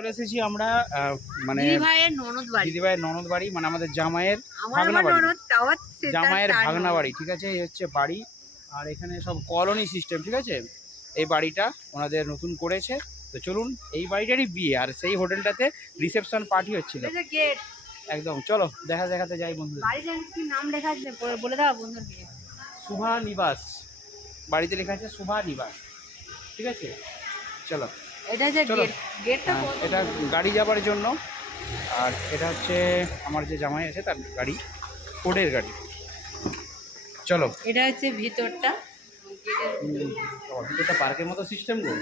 চলে এসেছি আমরা মানে দিদি ভাইয়ের ননদ বাড়ি। দিদিভাইয়ের ননদ বাড়ি মানে আমাদের জামাইয়ের ভাগনা বাড়ি। জামাইয়ের ভাগনা বাড়ি ঠিক আছে? এই হচ্ছে বাড়ি। আর এখানে সব কলোনি সিস্টেম ঠিক আছে? এই বাড়িটা ওনাদের নতুন করেছে। তো চলুন এই বাড়িটারই বিয়ে আর সেই হোটেলটাতে রিসেপশন পার্টি হচ্ছিল। একদম চলো দেখা দেখাতে যাই বন্ধু নাম লেখা আছে বলে- বলে দাও বন্ধুকে শুভা নিবাস। বাড়িতে লেখা আছে শুভা নিবাস। ঠিক আছে? চলো। এটা যে। গেট গেটটা হ্যাঁ, এটা গাড়ি যাবার জন্য। আর এটা হচ্ছে আমার যে জামাই আছে তার গাড়ি ফোর্ডের গাড়ি। চলো। এটা হচ্ছে ভিতরটা। এটা পার্কের মতো সিস্টেম গো।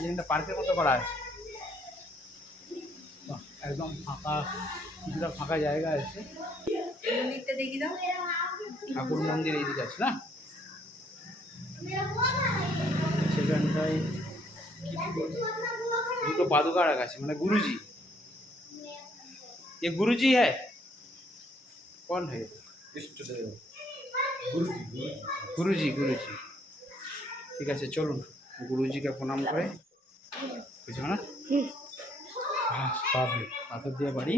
যেখানটা পার্কের মতো করা আছে। একদম ফাঁকা কিছুটা ফাঁকা জায়গা আছে। ঠাকুর মন্দির এইদিকে আছে না? সেখানটায় কি কি বলে? দুটো পাদুকা রাখা আছে মানে গুরুজি ये गुरुजी है कौन है গুরুজি গুরুজি ঠিক আছে চলুন গুরুজিকে প্রণাম করে কিছু না আহ, বাপরে পাথর দিয়ে বাড়ি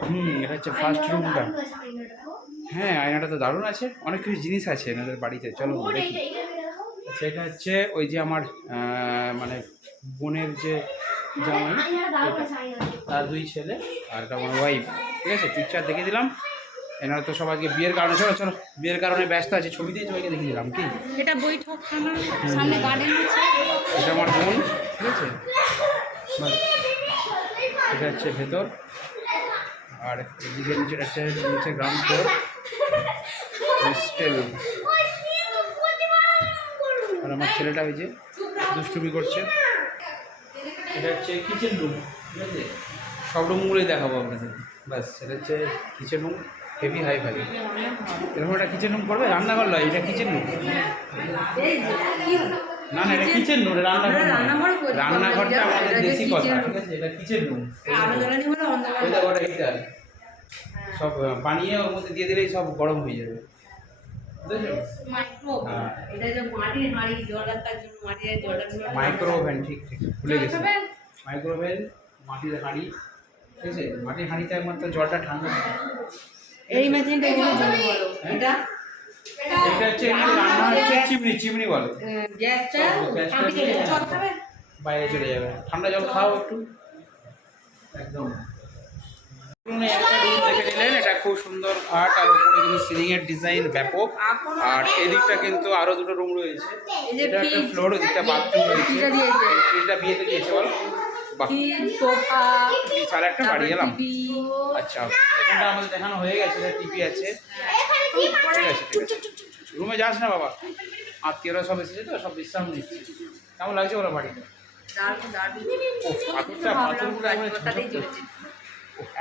হুম এটা হচ্ছে ফার্স্ট রুমটা হ্যাঁ আয়নাটা তো দারুণ আছে অনেক কিছু জিনিস আছে এনাদের বাড়িতে চলো দেখি এটা হচ্ছে ওই যে আমার মানে বোনের যে জামাই তার দুই ছেলে আর এটা আমার ওয়াইফ ঠিক আছে? পিকচার দেখে দিলাম। এনারা তো সবাইকে বিয়ের কারণে চলো চলো বিয়ের কারণে ব্যস্ত আছে ছবি দিয়ে সবাইকে দেখে দিলাম কি? এটা বৈঠকখানা সামনে গার্ডেন আছে। এটা আমার বোন ঠিক আছে। এটা হচ্ছে ভেতর। আর এদিকে নিচে হচ্ছে নিচে গ্রাউন্ড ফ্লোর হোস্টেল ছেলেটা ওই যে দুষ্টুমি করছে। এটা হচ্ছে কিচেন রুম ঠিক আছে? সব রুমগুলোই দেখাবো আপনাদের ব্যাস এটা হচ্ছে kitchen room heavy hi fi এরকম একটা কিচেন রুম করবে রান্নাঘর নয় এটা কিচেন রুম? না না এটা কিচেন রুম রান্নাঘর রান্নাঘরটা আমাদের দেশি কথা ঠিক আছে? এটা কিচেন রুম সব পানীয় ওর মধ্যে দিয়ে দিলেই সব গরম হয়ে যাবে। এটা যে মাটির হাঁড়ি জল রাখার জন্য মাটির জল রাখার মাইক্রো ঠিক ঠিক ভুলে গেছি। মাইক্রো মাটির হাঁড়ি। ঠিক আছে মাটির হাঁড়িতে একমাত্র জলটা ঠান্ডা। এই মেশিনটা বলো। এটা? এটা হচ্ছে রান্না হচ্ছে চিমনি চিমনি বলে। গ্যাসটা খাবে? বাইরে চলে যাবে। ঠান্ডা জল খাও একটু। একদম। দেখে নিলেন এটা খুব সুন্দর খাট আর উপরে কিন্তু সিলিং এর ডিজাইন ব্যাপক। আর এদিকটা কিন্তু আরও দুটো রুম রয়েছে। এটা একটা ফ্লোর ওদিকটা বাথরুম রয়েছে। ফ্রিজটা বিয়েতে দিয়েছে বল। বিশাল একটা বাড়ি এলাম। আচ্ছা এখানটা আমাদের দেখানো হয়ে গেছে টিভি আছে। ঠিক আছে ঠিক আছে। রুমে যাস না বাবা। আত্মীয়রা সব এসেছে তো সব বিশ্রাম নিচ্ছে। কেমন লাগছে ওরা বাড়িটা।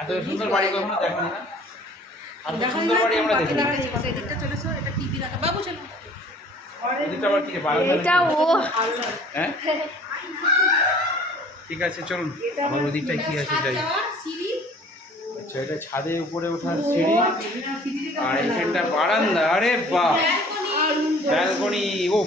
এত সুন্দর বাড়ি কখনো দেখানি না? আমরা দেখি এদিকটা চলে এসো, এটা টিভি রাখা। বাবু চলো। এদিকটা আবার কি? বারান্দা এটা ও। হ্যাঁ? ঠিক আছে চলুন। আবার ওদিকটায় কি আছে যাই। আচ্ছা এটা ছাদে উপরে ওঠার সিঁড়ি। আর এইখানটা বারান্দা আরে বাহ। ব্যালকনি ও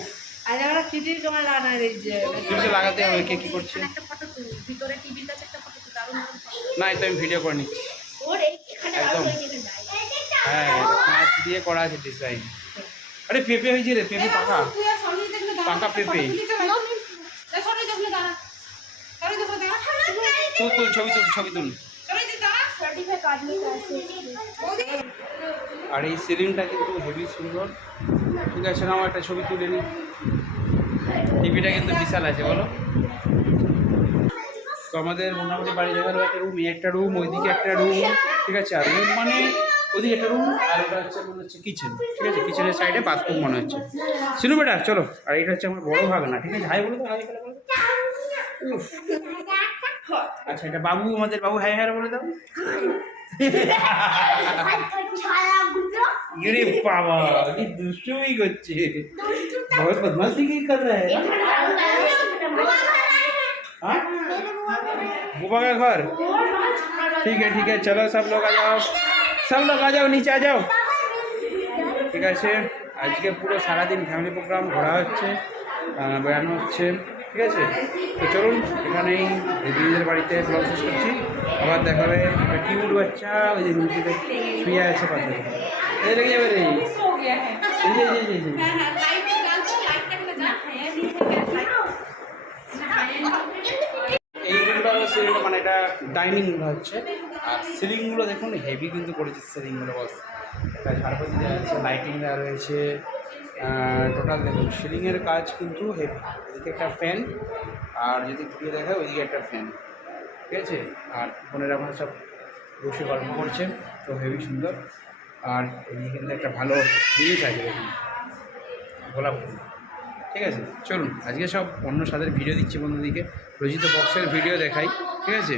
আর একটা সিঁড়ির তোমার লাগানো রয়েছে। কিছু লাগাতে হবে কে কি করছে? একটা ফটো ভিতরে টিভির কাছে একটা ফটো দারুণ দারুণ না তো আমি ভিডিও করে নিচ্ছি। ওর এখানে একদম। হ্যাঁ কাঁচ দিয়ে করা আছে ডিজাইন আরে পেঁপে হয়েছে রে পেঁপে পাকা। পাকা পেঁপে। তুলে। তুল ছবি তুল ছবি তুল। আর এই সিলিংটা কিন্তু হেভি সুন্দর। ঠিক আছে নাও একটা ছবি তুলে নিই টিভিটা কিন্তু বিশাল আছে বলো। তো আমাদের মোটামুটি বাড়ি দেখাল একটা রুম একটা রুম ওইদিকে একটা রুম ঠিক আছে আর রুম মানে ওদিকে একটা রুম আর ওটা হচ্ছে মনে হচ্ছে কিচেন ঠিক আছে কিচেনের সাইডে বাথরুম মনে হচ্ছে শুনু বেটা চলো আর এটা হচ্ছে আমার বড় ভাগনা ঠিক আছে হাই বলে তো হাই বলে বলো। উফ। আচ্ছা এটা বাবু আমাদের বাবু হাই হাই বলে দাও अरे बाबा ये दुष्टुमी করছে बहुत बदमाशी की कर रहा है हाँ? बुबा का घर ठीक है ठीक है चलो सब लोग आ जाओ সব লোক আ যাও নিচে আ যাও। ঠিক আছে। আজকে পুরো সারাদিন ফ্যামিলি প্রোগ্রাম ঘোরা হচ্ছে বেড়ানো হচ্ছে ঠিক আছে? তো চলুন এখানেই দিদিদের বাড়িতে ব্লগ শেষ করছি। আবার দেখা হবে কিউট বাচ্চা ওই যে নদীতে শুয়ে আছে পাশে। লেগে যাবে রে। জি জি জি জি মানে এটা ডাইনিং হচ্ছে। আর সিলিংগুলো দেখুন হেভি কিন্তু করেছে সিলিংগুলো বস একটা ঝাড়পতি দেওয়া আছে লাইটিং দেওয়া রয়েছে। টোটাল দেখুন, সিলিংয়ের কাজ কিন্তু হেভি এদিকে একটা ফ্যান আর যদি ঘুরিয়ে দেখায় ওইদিকে একটা ফ্যান ঠিক আছে? আর বোনেরা এখন সব বসে গল্প করছে, তো হেভি সুন্দর। আর এদিকে কিন্তু একটা ভালো জিনিস আছে, দেখুন। গোলাপ ফুল। ঠিক আছে? চলুন, আজকে সব অন্য স্বাদের ভিডিও দিচ্ছি বন্ধুদিকে রোজিত বক্সের ভিডিও দেখাই। ঠিক আছে?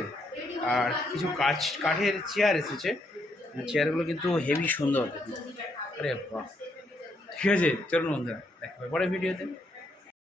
আর কিছু কাঠ, কাঠের চেয়ার এসেছে। চেয়ারগুলো কিন্তু হেভি সুন্দর। আরে বাহ। ঠিক আছে, চলুন বন্ধুরা, দেখা পরে ভিডিওতে